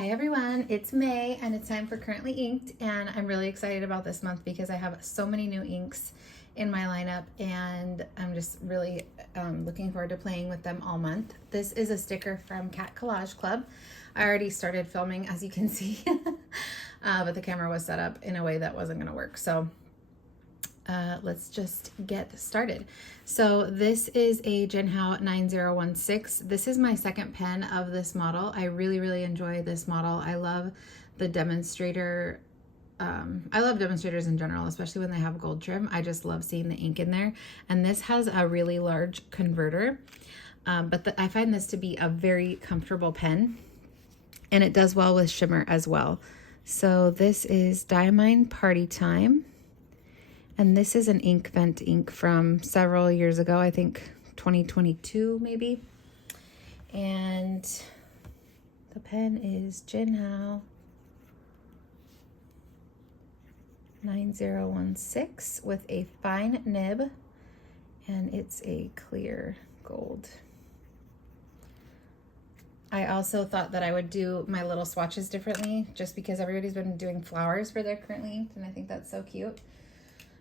Hi everyone, it's May and it's time for Currently Inked, and I'm really excited about this month because I have so many new inks in my lineup and I'm just really looking forward to playing with them all month. This is a sticker from Cat Collage Club. I already started filming, as you can see, but the camera was set up in a way that wasn't going to work. So let's just get started. So this is a Jinhao 9016. This is my second pen of this model. I really enjoy this model. I love the demonstrator. I love demonstrators in general, especially when they have gold trim. I just love seeing the ink in there. And this has a really large converter, but I find this to be a very comfortable pen, and it does well with shimmer as well. So this is Diamine Party Time. And this is an ink vent ink from several years ago, I think 2022 maybe. And the pen is Jinhao 9016 with a fine nib, and it's a clear gold. I also thought that I would do my little swatches differently just because everybody's been doing flowers for their Currently Inked, and I think that's so cute.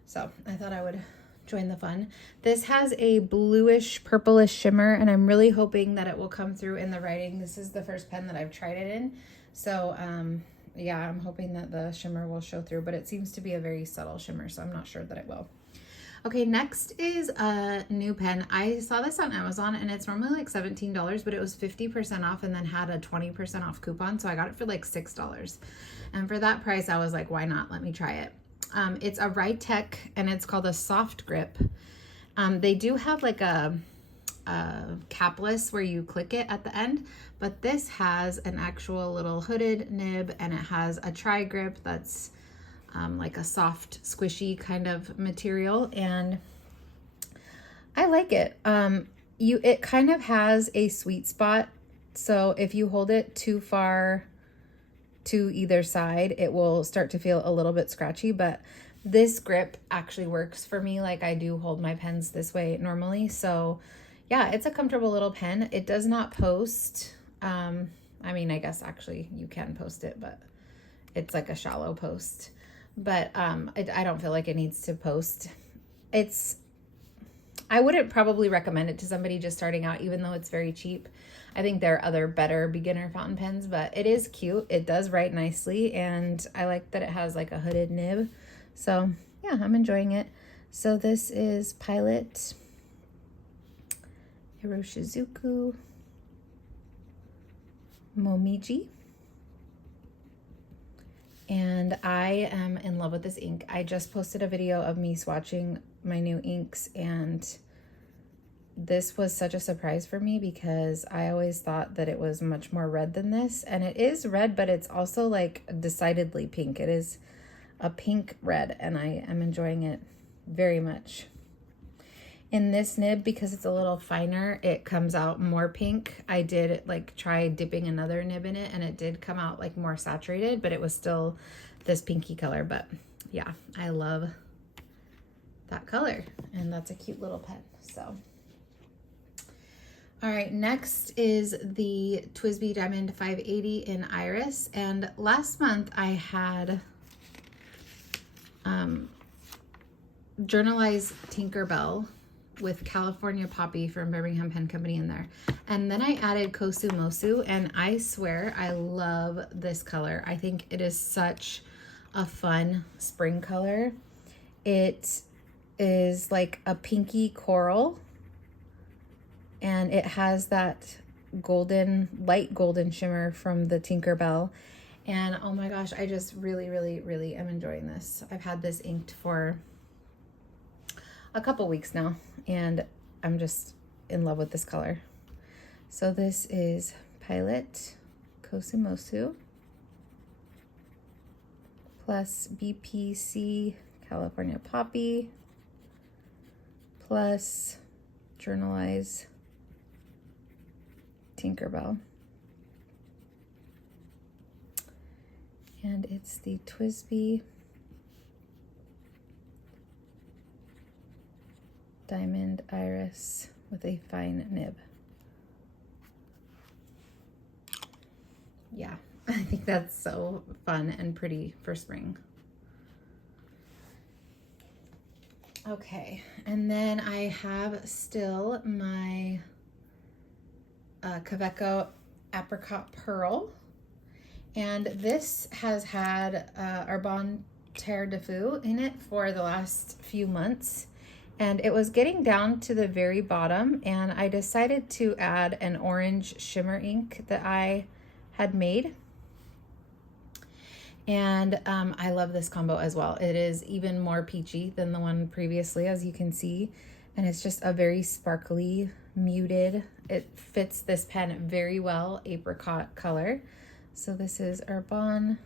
So I thought I would join the fun. This has a bluish purplish shimmer, and I'm really hoping that it will come through in the writing. This is the first pen that I've tried it in. So yeah, I'm hoping that the shimmer will show through, but it seems to be a very subtle shimmer, so I'm not sure that it will. Okay, next is a new pen. I saw this on Amazon and it's normally like $17, but it was 50% off and then had a 20% off coupon. So I got it for like $6. And for that price, I was like, why not? Let me try it. It's a Rytech and it's called a soft grip. They do have like a capless where you click it at the end, but this has an actual little hooded nib, and it has a tri grip that's like a soft squishy kind of material, and I like it. It kind of has a sweet spot, so if you hold it too far to either side, it will start to feel a little bit scratchy, but this grip actually works for me. Like, I do hold my pens this way normally. So yeah, it's a comfortable little pen. It does not post. I mean, I guess actually you can post it, but it's like a shallow post. But I don't feel like it needs to post. I wouldn't probably recommend it to somebody just starting out, even though it's very cheap. I think there are other better beginner fountain pens, but it is cute. It does write nicely, and I like that it has like a hooded nib. So yeah, I'm enjoying it. So this is Pilot Hiroshizuku Momiji. And I am in love with this ink. I just posted a video of me swatching my new inks, and this was such a surprise for me because I always thought that it was much more red than this. And it is red, but it's also like decidedly pink. It is a pink red, and I am enjoying it very much. In this nib, because it's a little finer, it comes out more pink. I did like try dipping another nib in it, and it did come out like more saturated, but it was still this pinky color. But yeah, I love that color, and that's a cute little pen. So all right, next is the Twsbi Diamond 580 in Iris. And last month I had Journalize Tinkerbell with California Poppy from Birmingham Pen Company in there. And then I added Kosu Mosu, and I swear I love this color. I think it is such a fun spring color. It is like a pinky coral, and it has that golden, light golden shimmer from the Tinkerbell. And oh my gosh, I just really am enjoying this. I've had this inked for a couple weeks now, and I'm just in love with this color. So this is Pilot Kosu Mosu plus BPC California Poppy plus Journalize Tinkerbell. And it's the Twsbi Diamond Iris with a fine nib. Yeah, think that's so fun and pretty for spring. Okay, and then I have still my Kaweco Apricot Pearl. And this has had Arbonne Terre de Fou in it for the last few months. And it was getting down to the very bottom, and I decided to add an orange shimmer ink that I had made. And I love this combo as well. It is even more peachy than the one previously, as you can see. And it's just a very sparkly, muted. It fits this pen very well, apricot color. So this is Arbonne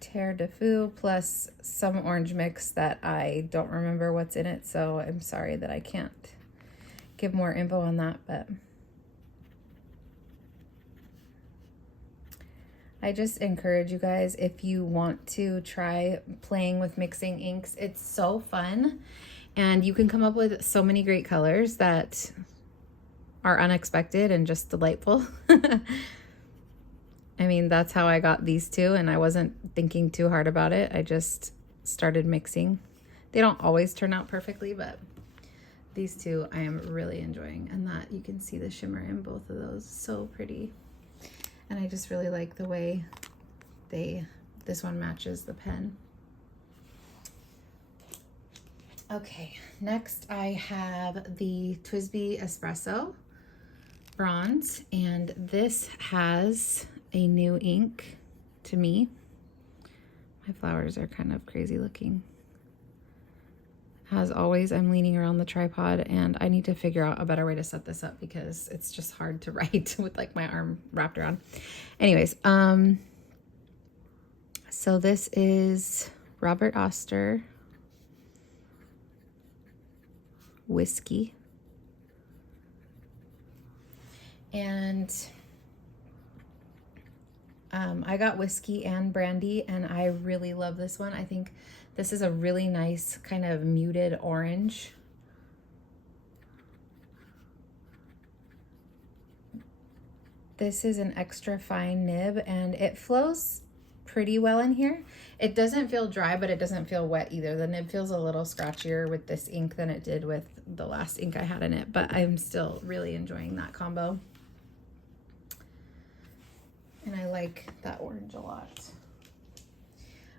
Terre de Fou plus some orange mix that I don't remember what's in it. So I'm sorry that I can't give more info on that, but I just encourage you guys, if you want to try playing with mixing inks, it's so fun. And you can come up with so many great colors that are unexpected and just delightful. I mean, that's how I got these two, and I wasn't thinking too hard about it. I just started mixing. They don't always turn out perfectly, but these two I am really enjoying. And that you can see the shimmer in both of those. So pretty. And I just really like the way this one matches the pen. Okay, next I have the Twsbi Espresso Bronze, and this has a new ink to me. My flowers are kind of crazy looking. As always, I'm leaning around the tripod, and I need to figure out a better way to set this up because it's just hard to write with like my arm wrapped around. Anyways, so this is Robert Oster Whiskey. And I got whiskey and brandy, and I really love this one. I think this is a really nice kind of muted orange. This is an extra fine nib, and it flows pretty well in here. It doesn't feel dry, but it doesn't feel wet either. The nib feels a little scratchier with this ink than it did with the last ink I had in it, but I'm still really enjoying that combo. And I like that orange a lot.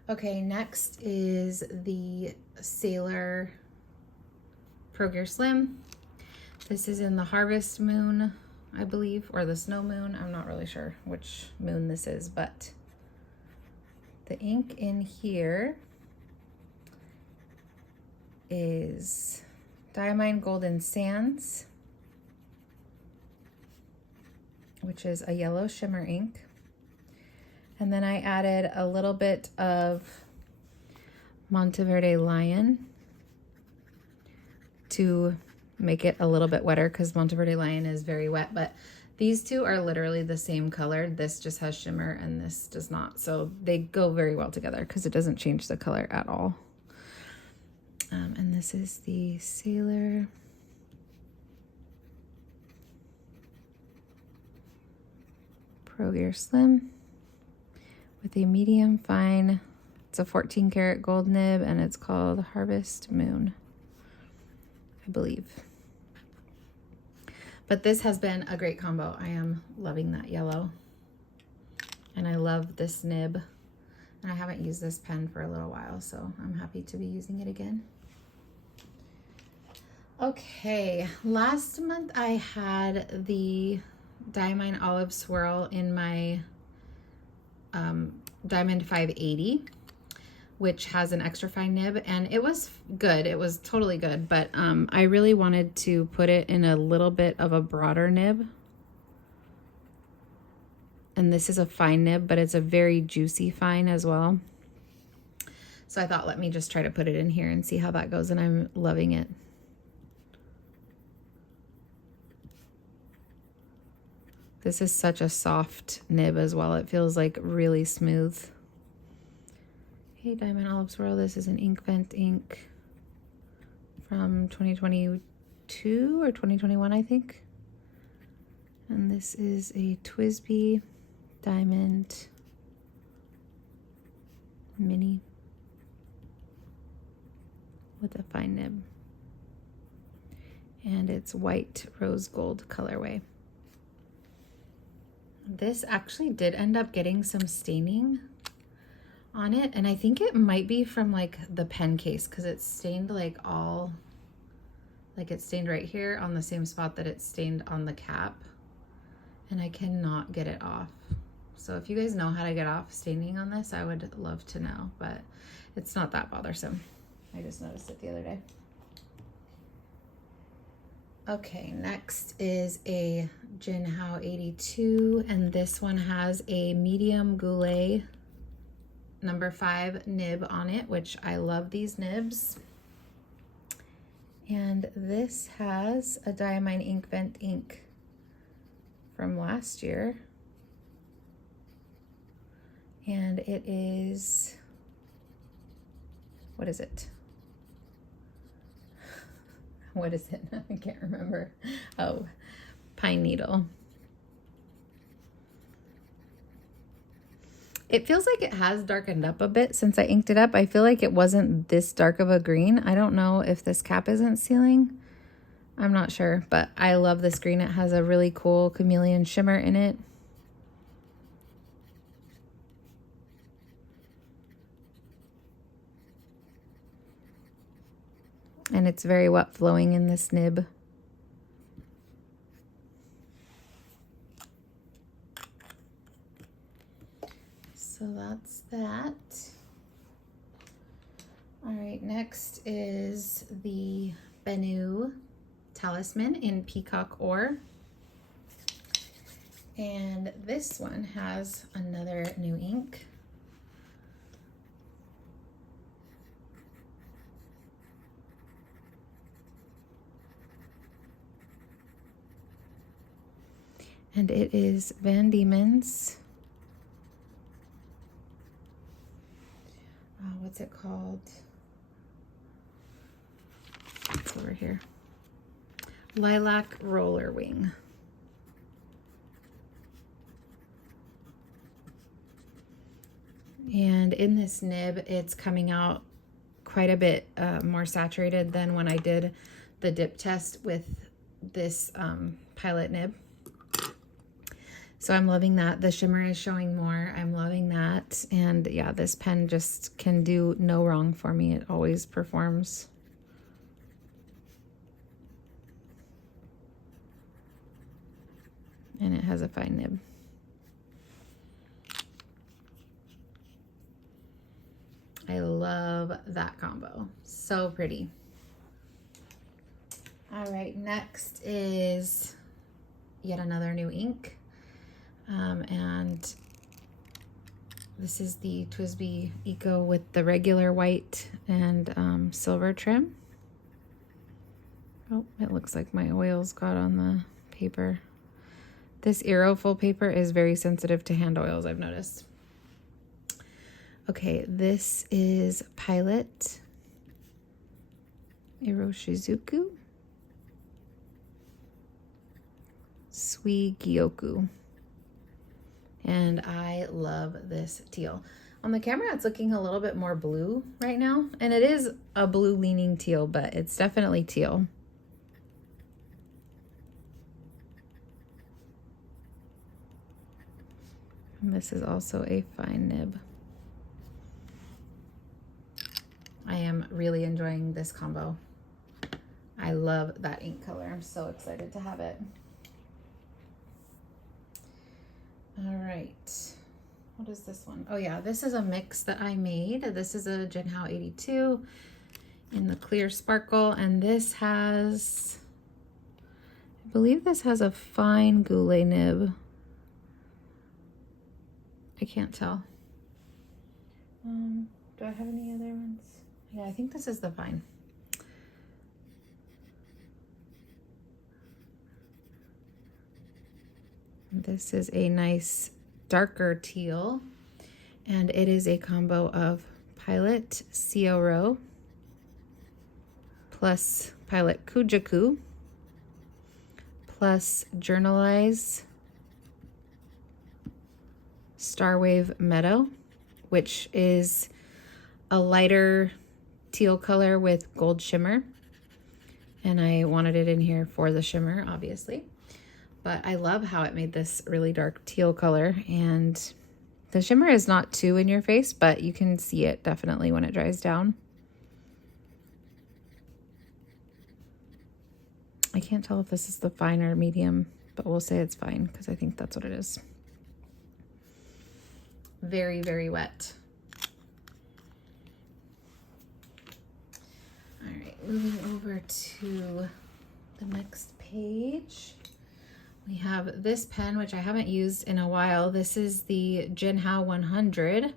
Okay, next is the Sailor Pro Gear Slim. This is in the Harvest Moon, I believe, or the Snow Moon. I'm not really sure which moon this is, but the ink in here is Diamine Golden Sands, which is a yellow shimmer ink. And then I added a little bit of Monteverde Lion to make it a little bit wetter because Monteverde Lion is very wet, but these two are literally the same color. This just has shimmer and this does not. So they go very well together because it doesn't change the color at all. And this is the Sailor Pro Gear Slim with a medium fine. It's a 14 karat gold nib, and it's called Harvest Moon, I believe. But this has been a great combo. I am loving that yellow. And I love this nib. And I haven't used this pen for a little while, so I'm happy to be using it again. Okay, last month I had the Diamine Olive Swirl in my Diamond 580, which has an extra fine nib, and it was good. It was totally good, but I really wanted to put it in a little bit of a broader nib. And this is a fine nib, but it's a very juicy fine as well. So I thought, let me just try to put it in here and see how that goes, and I'm loving it. This is such a soft nib as well. It feels like really smooth. Hey, Diamond Olive Swirl. This is an Ink Vent ink from 2022 or 2021, I think. And this is a Twsbi diamond mini with a fine nib. And it's white rose gold colorway. This actually did end up getting some staining on it, and I think it might be from like the pen case, because it's stained like all, like it's stained right here on the same spot that it's stained on the cap, and I cannot get it off. So if you guys know how to get off staining on this, I would love to know, but it's not that bothersome. I just noticed it the other day. Okay, next is a Jinhao 82, and this one has a medium goulet number 5 nib on it, which I love these nibs. And this has a Diamine Ink Vent ink from last year. And it is, what is it? What is it? I can't remember. Oh, pine needle. It feels like it has darkened up a bit since I inked it up. I feel like it wasn't this dark of a green. I don't know if this cap isn't sealing. I'm not sure, but I love this green. It has a really cool chameleon shimmer in it. And it's very wet flowing in this nib. So that's that. All right, next is the Bennu Talisman in Peacock Ore. And this one has another new ink. And it is Van Diemen's. What's it called? It's over here. Lilac Roller Wing. And in this nib, it's coming out quite a bit more saturated than when I did the dip test with this pilot nib. So I'm loving that. The shimmer is showing more. I'm loving that. And yeah, this pen just can do no wrong for me. It always performs. And it has a fine nib. I love that combo. So pretty. All right, next is yet another new ink. And this is the Twsbi Eco with the regular white and silver trim. Oh, it looks like my oils got on the paper. This Aerofil paper is very sensitive to hand oils, I've noticed. Okay, this is Pilot Iroshizuku Sui Gyoku. And I love this teal. On the camera, it's looking a little bit more blue right now. And it is a blue leaning teal, but it's definitely teal. And this is also a fine nib. I am really enjoying this combo. I love that ink color. I'm so excited to have it. All right, what is this one? Oh yeah, this is a mix that I made. This is a Jinhao 82 in the clear sparkle, and this has, I believe this has a fine goulet nib. I can't tell. Do I have any other ones? Yeah, I think this is the fine. This is a nice darker teal, and it is a combo of Pilot Seoro plus Pilot Kujaku plus Journalize Starwave Meadow, which is a lighter teal color with gold shimmer. And I wanted it in here for the shimmer, obviously. But I love how it made this really dark teal color. And the shimmer is not too in your face, but you can see it definitely when it dries down. I can't tell if this is the fine or medium, but we'll say it's fine because I think that's what it is. Very, very wet. All right, moving over to the next page. We have this pen, which I haven't used in a while. This is the Jinhao 100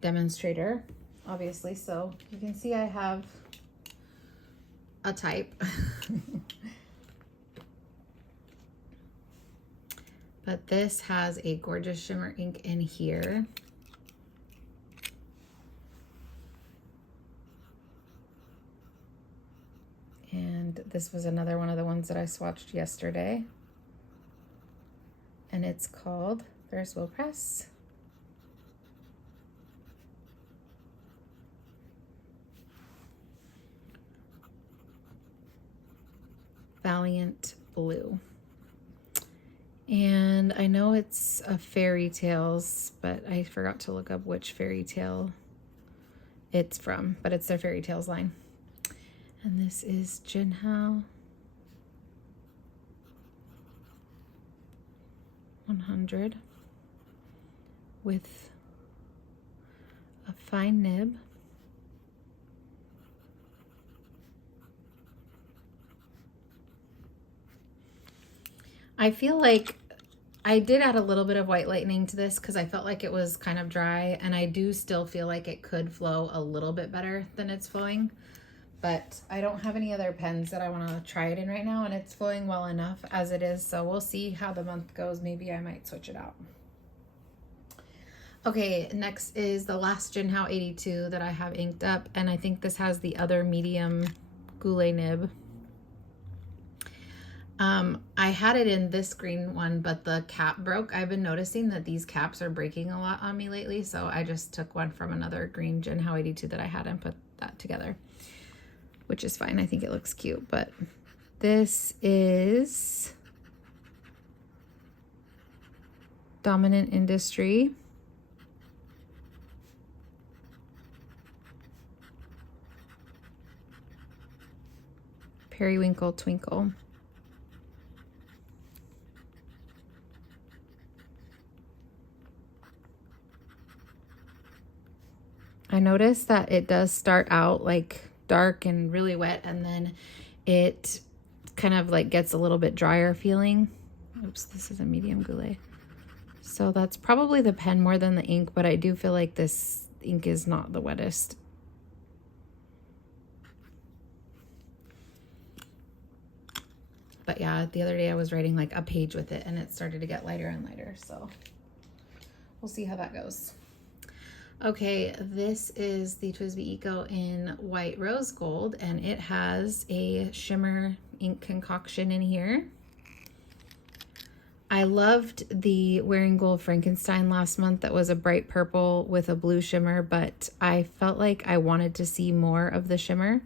demonstrator, obviously. So you can see I have a type. But this has a gorgeous shimmer ink in here. And this was another one of the ones that I swatched yesterday. And it's called Ferris Wheel Press. Valiant Blue. And I know it's a fairy tales, but I forgot to look up which fairy tale it's from, but it's their fairy tales line. And this is Jinhao 100 with a fine nib. I feel like I did add a little bit of white lightning to this because I felt like it was kind of dry, and I do still feel like it could flow a little bit better than it's flowing, but I don't have any other pens that I want to try it in right now, and it's flowing well enough as it is, so we'll see how the month goes. Maybe I might switch it out. Okay, next is the last Jinhao 82 that I have inked up, and I think this has the other medium goulet nib. I had it in this green one, but the cap broke. I've been noticing that these caps are breaking a lot on me lately, so I just took one from another green Jinhao 82 that I had and put that together, which is fine. I think it looks cute, but this is Dominant Industry. Periwinkle Twinkle. I noticed that it does start out like dark and really wet, and then it kind of like gets a little bit drier feeling. Oops, this is a medium goulet. So that's probably the pen more than the ink, but I do feel like this ink is not the wettest. But yeah, the other day I was writing like a page with it and it started to get lighter and lighter, so we'll see how that goes. Okay, this is the Twsbi Eco in white rose gold, and it has a shimmer ink concoction in here. I loved the Wearing Gold Frankenstein last month. That was a bright purple with a blue shimmer, but I felt like I wanted to see more of the shimmer.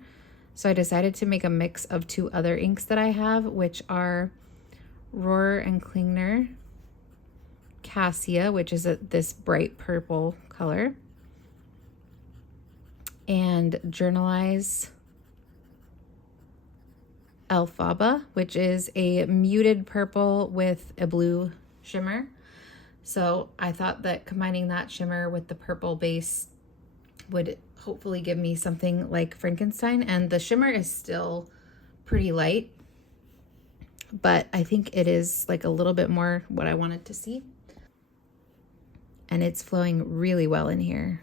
So I decided to make a mix of two other inks that I have, which are Rohrer and Klingner Cassia, which is this bright purple color, and Journalize Elphaba, which is a muted purple with a blue shimmer. So I thought that combining that shimmer with the purple base would hopefully give me something like Frankenstein. And the shimmer is still pretty light, but I think it is like a little bit more what I wanted to see. And it's flowing really well in here.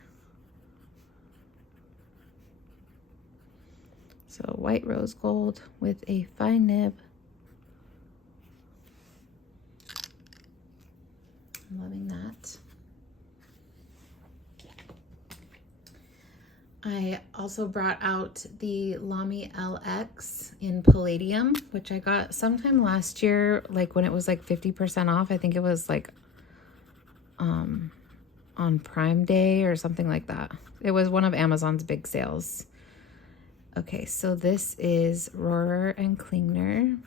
So white rose gold with a fine nib. I'm loving that. I also brought out the Lamy LX in palladium, which I got sometime last year, like when it was like 50% off. I think it was like on Prime Day or something like that. It was one of Amazon's big sales. Okay, so this is Rohrer and Klingner.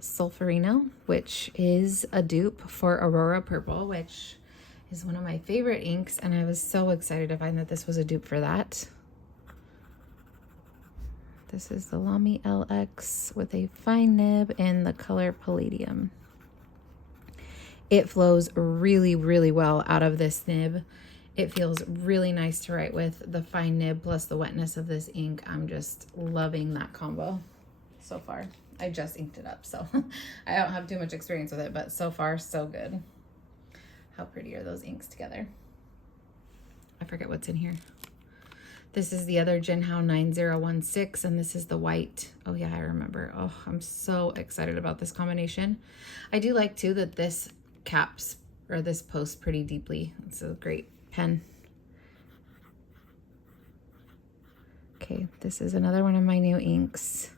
Sulfurino, which is a dupe for Aurora Purple, which is one of my favorite inks, and I was so excited to find that this was a dupe for that. This is the Lamy LX with a fine nib in the color Palladium. It flows really, really well out of this nib. It feels really nice to write with. The fine nib plus the wetness of this ink. I'm just loving that combo so far. I just inked it up, so I don't have too much experience with it, but so far, so good. How pretty are those inks together? I forget what's in here. This is the other Jinhao 9016, and this is the white. Oh yeah, I remember. Oh, I'm so excited about this combination. I do like too that this caps, or this posts pretty deeply. It's a great pen. Okay, this is another one of my new inks,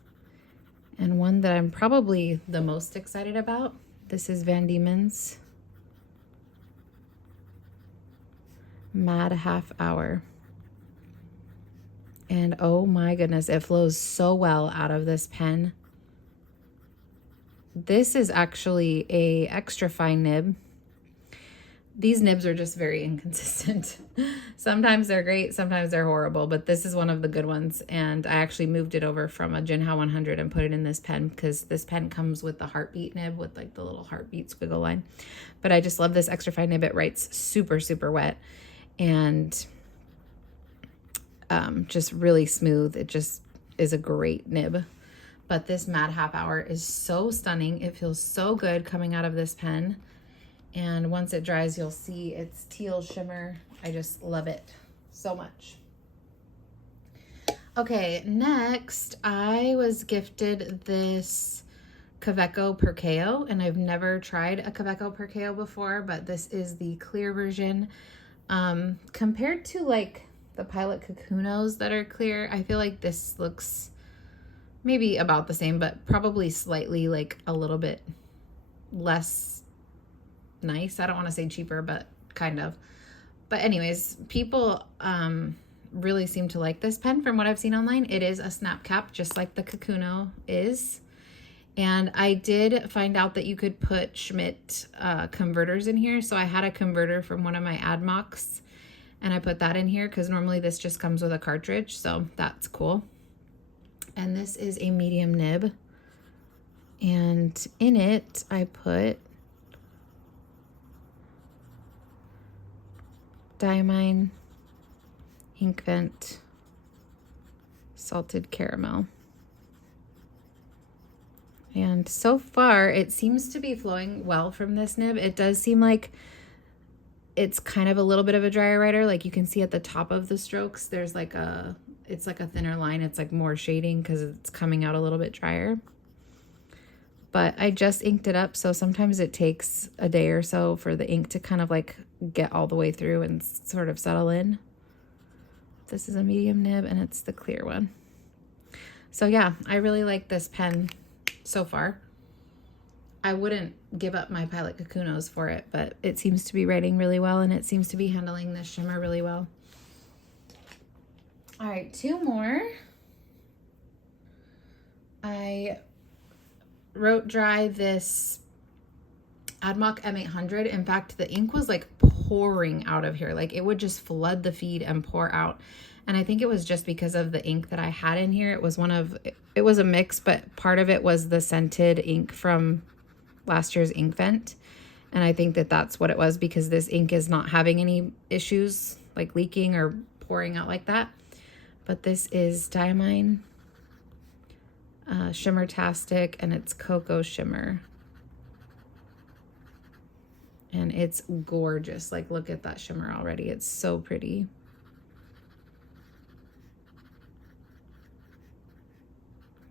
and one that I'm probably the most excited about. This is Van Diemen's Mad Half Hour. And oh my goodness, it flows so well out of this pen. This is actually a extra fine nib. These nibs are just very inconsistent. Sometimes they're great, sometimes they're horrible, but this is one of the good ones. And I actually moved it over from a Jinhao 100 and put it in this pen because this pen comes with the heartbeat nib with like the little heartbeat squiggle line. But I just love this extra fine nib. It writes super, super wet and just really smooth. It just is a great nib. But this Mad Half Hour is so stunning. It feels so good coming out of this pen. And once it dries, you'll see it's teal shimmer. I just love it so much. Okay, next I was gifted this Kaweco Perkeo, and I've never tried a Kaweco Perkeo before, but this is the clear version. Compared to like the Pilot Kakunos that are clear, I feel like this looks maybe about the same, but probably slightly like a little bit less nice. I don't want to say cheaper, but kind of. But anyways, people really seem to like this pen from what I've seen online. It is a snap cap, just like the Kakuno is. And I did find out that you could put Schmidt converters in here. So I had a converter from one of my AdMocs, and I put that in here because normally this just comes with a cartridge. So that's cool. And this is a medium nib. And in it, I put Diamine, Ink Vent, Salted Caramel. And so far, it seems to be flowing well from this nib. It does seem like it's kind of a little bit of a drier writer. Like you can see at the top of the strokes, there's like it's like a thinner line. It's like more shading because it's coming out a little bit drier. But I just inked it up, so sometimes it takes a day or so for the ink to kind of like get all the way through and sort of settle in. This is a medium nib, and it's the clear one. So yeah, I really like this pen so far. I wouldn't give up my Pilot Kakunos for it, but it seems to be writing really well, and it seems to be handling this shimmer really well. All right, two more. I wrote dry this AdMoc M800. In fact, the ink was like pouring out of here. Like it would just flood the feed and pour out. And I think it was just because of the ink that I had in here. It was a mix, but part of it was the scented ink from last year's Ink Vent. And I think that that's what it was, because this ink is not having any issues like leaking or pouring out like that. But this is Diamine Shimmer-tastic, and it's Cocoa Shimmer. And it's gorgeous. Like, look at that shimmer already. It's so pretty.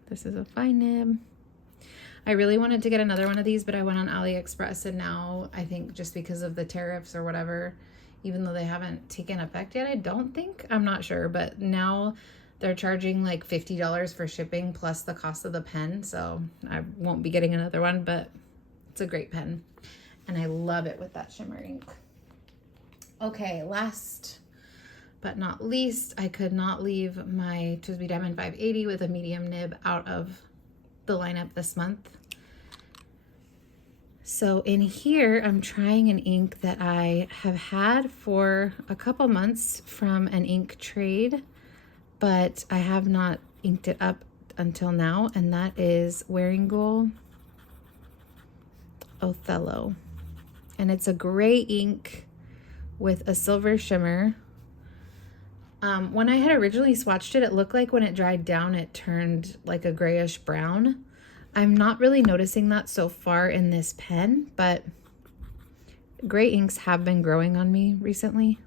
This is a fine nib. I really wanted to get another one of these, but I went on AliExpress, and now I think just because of the tariffs or whatever, even though they haven't taken effect yet, I don't think, I'm not sure, but now they're charging like $50 for shipping plus the cost of the pen. So I won't be getting another one, but It's a great pen, and I love it with that shimmer ink. Okay, last but not least, I could not leave my Twsbi Diamond 580 with a medium nib out of the lineup this month. So in here, I'm trying an ink that I have had for a couple months from an ink trade, but I have not inked it up until now, and that is Wearingeul Othello. And it's a gray ink with a silver shimmer. When I had originally swatched it, it looked like when it dried down, it turned like a grayish brown. I'm not really noticing that so far in this pen, but gray inks have been growing on me recently.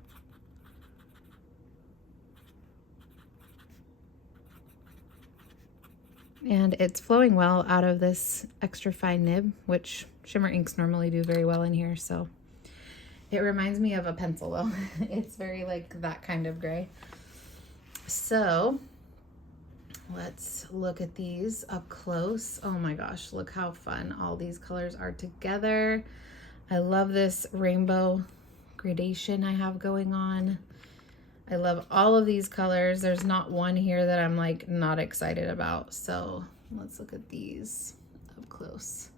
And it's flowing well out of this extra fine nib, which shimmer inks normally do very well in here. So it reminds me of a pencil though. It's very like that kind of gray. So let's look at these up close. Oh my gosh, look how fun all these colors are together. I love this rainbow gradation I have going on. I love all of these colors. There's not one here that I'm like not excited about. So let's look at these up close.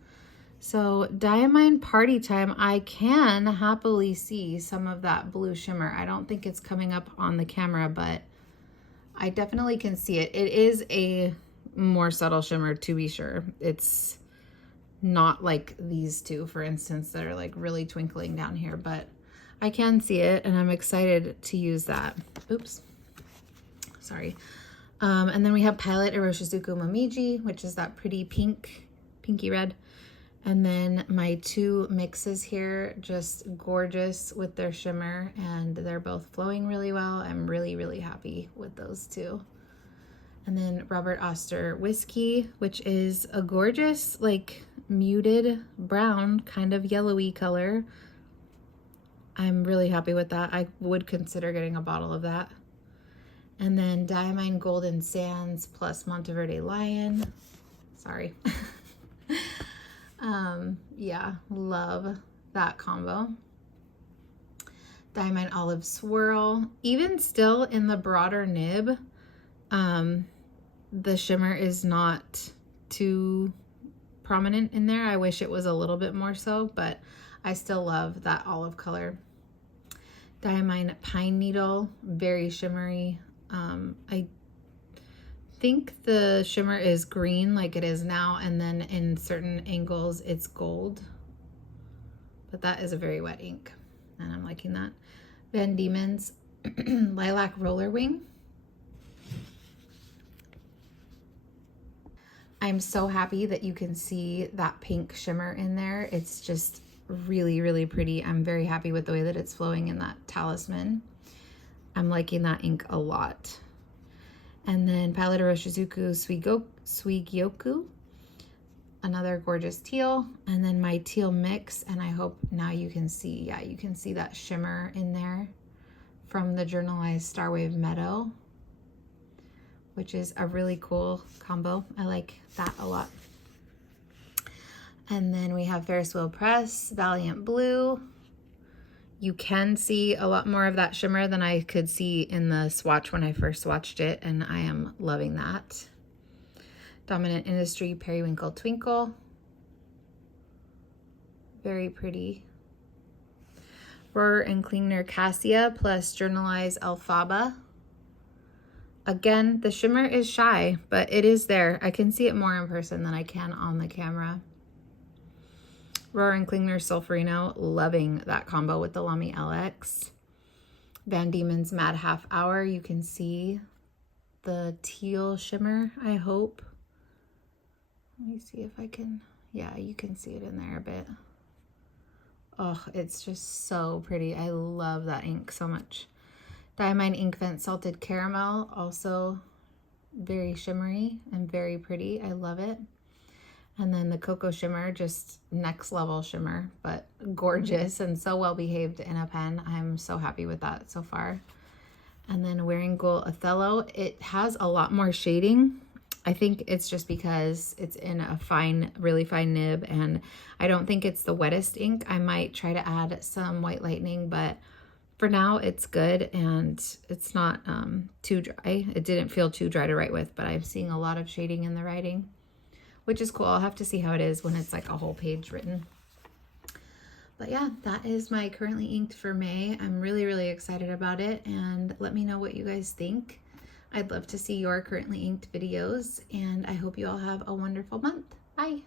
So Diamine Party Time, I can happily see some of that blue shimmer. I don't think it's coming up on the camera, but I definitely can see it. It is a more subtle shimmer, to be sure. It's not like these two, for instance, that are like really twinkling down here, but I can see it and I'm excited to use that. Oops, sorry. And then we have Pilot Iroshizuku Momiji, which is that pretty pinky red. And then my two mixes here, just gorgeous with their shimmer, and they're both flowing really well. I'm really, really happy with those two. And then Robert Oster Whiskey, which is a gorgeous, like muted brown, kind of yellowy color. I'm really happy with that. I would consider getting a bottle of that. And then Diamine Golden Sands plus Monteverde Lion. Sorry. Yeah, love that combo. Diamine Olive Swirl. Even still in the broader nib, the shimmer is not too prominent in there. I wish it was a little bit more so, but I still love that olive color. Diamine Pine Needle, very shimmery. I think the shimmer is green like it is now, and then in certain angles it's gold, but that is a very wet ink and I'm liking that. Van Diemen's Lilac Roller Wing. I'm so happy that you can see that pink shimmer in there. It's just really, really pretty. I'm very happy with the way that it's flowing in that Talisman. I'm liking that ink a lot. And then Pilot Iroshizuku Suigyoku, another gorgeous teal. And then my teal mix, and I hope now you can see, yeah, you can see that shimmer in there from the Journalized Starwave Meadow, which is a really cool combo. I like that a lot. And then we have Ferris Wheel Press, Valiant Blue. You can see a lot more of that shimmer than I could see in the swatch when I first swatched it, and I am loving that. Dominant Industry Periwinkle Twinkle. Very pretty. Rohrer and Klingner Cassia plus Journalized Alphaba. Again, the shimmer is shy, but it is there. I can see it more in person than I can on the camera. Rohrer and Klingner Sulfurino, loving that combo with the Lamy LX. Van Diemen's Mad Half Hour, you can see the teal shimmer, I hope. Let me see if I can, yeah, you can see it in there a bit. Oh, it's just so pretty. I love that ink so much. Diamine Ink Vent Salted Caramel, also very shimmery and very pretty. I love it. And then the Cocoa Shimmer, just next level shimmer, but gorgeous and so well behaved in a pen. I'm so happy with that so far. And then Wearingeul Othello, it has a lot more shading I think it's just because it's in a fine, really fine nib, and I don't think it's the wettest ink. I might try to add some white lightning, but for now it's good and it's not too dry. It didn't feel too dry to write with, but I'm seeing a lot of shading in the writing, which is cool. I'll have to see how it is when it's like a whole page written. But yeah, that is my currently inked for May. I'm really, really excited about it, and let me know what you guys think. I'd love to see your currently inked videos, and I hope you all have a wonderful month. Bye.